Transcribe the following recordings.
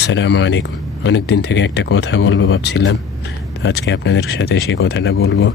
আসসালামু আলাইকুম। অনেকদিন থেকে একটা কথা বলবো ভাবছিলাম, তো আজকে আপনাদের সাথে সেই কথাটা বলবো।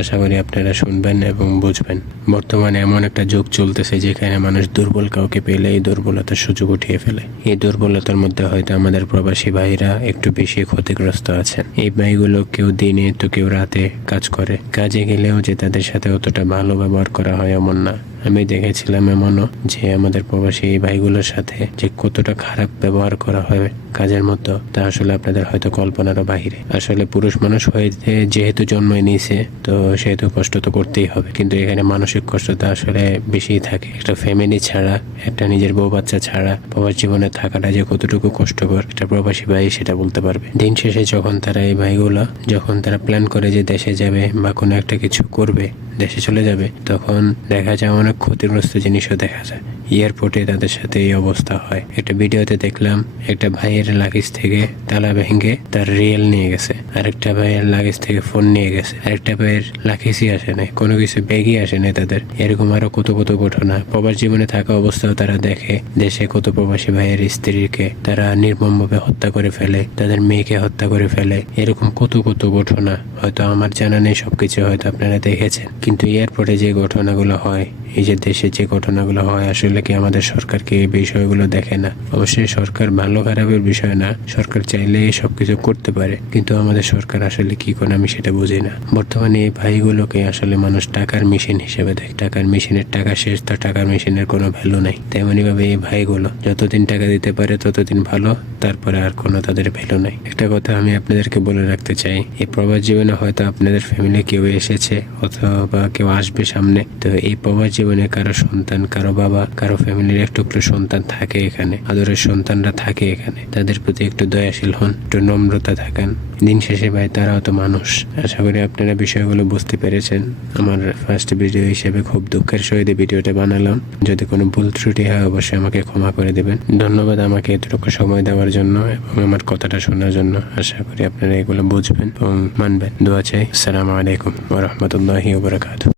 আশা করি আপনারা শুনবেন এবং বুঝবেন। বর্তমানে এমন একটা যুগ চলতেছে যেখানে মানুষ দুর্বল কাউকে পেলে এই দুর্বলতার সুযোগ উঠিয়ে ফেলে। এই দুর্বলতার মধ্যে হয়তো আমাদের প্রবাসী ভাইরা একটু বেশি ক্ষতিগ্রস্ত আছেন। এই ভাইগুলো কেউ দিনে তো কেউ রাতে কাজ করে, কাজে গেলেও যে তাদের সাথে অতটা ভালো ব্যবহার করা হয় এমন না। আমি দেখেছিলাম এমনও যে আমাদের প্রবাসী এই ভাইগুলোর সাথে যে কতটা খারাপ ব্যবহার করা হয় কাজের মতো, তা আসলে আপনাদের হয়তো কল্পনারও বাহিরে। আসলে পুরুষ মানুষ হইতে যেহেতু জন্ম নিয়েছে, তো সেহেতু কষ্ট তো করতেই হবে, কিন্তু এখানে মানসিক কষ্টটা আসলে বেশিই থাকে। একটা ফ্যামিলি ছাড়া, একটা নিজের বউ বাচ্চা ছাড়া প্রবাস জীবনে থাকাটা যে কতটুকু কষ্টকর, একটা প্রবাসী ভাই সেটা বলতে পারবে। দিন শেষে যখন তারা এই ভাইগুলো যখন তারা প্ল্যান করে যে দেশে যাবে বা কোনো একটা কিছু করবে, দেশে চলে যাবে, তখন দেখা যায় অনেক ক্ষতিগ্রস্ত জিনিসও দেখা যায়। এয়ারপোর্টে তাদের সাথে এই অবস্থা হয়। একটা ভিডিওতে দেখলাম একটা ভাইয়ের লাগেজ থেকে তালা ভেঙে তার রিয়েল নিয়ে গেছে, আরেকটা ভাইয়ের লাগেজ থেকে ফোন নিয়ে গেছে, আরেকটা ভাইয়ের লাগেজই আসে নাই, কোনো কিছু ব্যাগই আসে নাই তাদের। এরকম আরো কত কত ঘটনা প্রবাস জীবনে থাকা অবস্থাও তারা দেখে। দেশে কত প্রবাসী ভাইয়ের স্ত্রীকে তারা নির্মমভাবে হত্যা করে ফেলে, তাদের মেয়েকে হত্যা করে ফেলে। এরকম কত কত ঘটনা হয়তো আমার জানা নেই, সবকিছু হয়তো আপনারা দেখেছেন। কিন্তু এয়ারপোর্টে যে ঘটনাগুলো হয়, এই যে দেশে যে ঘটনাগুলো হয়, আসলে কি আমাদের সরকার কি এই বিষয়গুলো দেখে না? অবশ্যই সরকার ভালো খারাপের বিষয় না, সরকার চাইলে সবকিছু করতে পারে, কিন্তু আমাদের সরকার আসলে কি করে আমি সেটা বুঝি না। বর্তমানে এই ভাইগুলোকে আসলে মানুষ টাকার মেশিন হিসেবে দেখে। টাকার মেশিনের টাকা শেষ, তো টাকার মেশিনের কোনো ভ্যালু নাই। তেমনি ভাবে এই ভাইগুলো যতদিন টাকা দিতে পারে ততদিন ভালো, তারপরে আর কোনো তাদের ভ্যালু নাই। একটা কথা আমি আপনাদেরকে বলে রাখতে চাই, এই প্রবাস জীবনে হয়তো আপনাদের ফ্যামিলি কেউ এসেছে অথবা কেউ আসবে সামনে, তো এই প্রবাস জীবনে কারো সন্তান, কারো বাবা, কারো ফ্যামিলির একটু সন্তান থাকে এখানে, আদরের সন্তানরা থাকে এখানে। তাদের প্রতি একটু দয়াশীল হন, একটু নম্রতা থাকেন। দিন শেষে ভাই তারাও তো মানুষ। আশা করি আপনারা বিষয়গুলো বুঝতে পেরেছেন। আমার ফার্স্ট ভিডিও হিসেবে খুব দুঃখের সহিত ভিডিওটা বানালাম। যদি কোনো ভুল ত্রুটি হয় অবশ্যই আমাকে ক্ষমা করে দেবেন। ধন্যবাদ আমাকে এতটুকু সময় দেওয়ার জন্য এবং আমার কথাটা শোনার জন্য। আশা করি আপনারা এগুলো বুঝবেন এবং মানবেন। দোয়া চাই। আসসালামু আলাইকুম ওয়া রাহমাতুল্লাহি ওয়া বারাকাতুহু।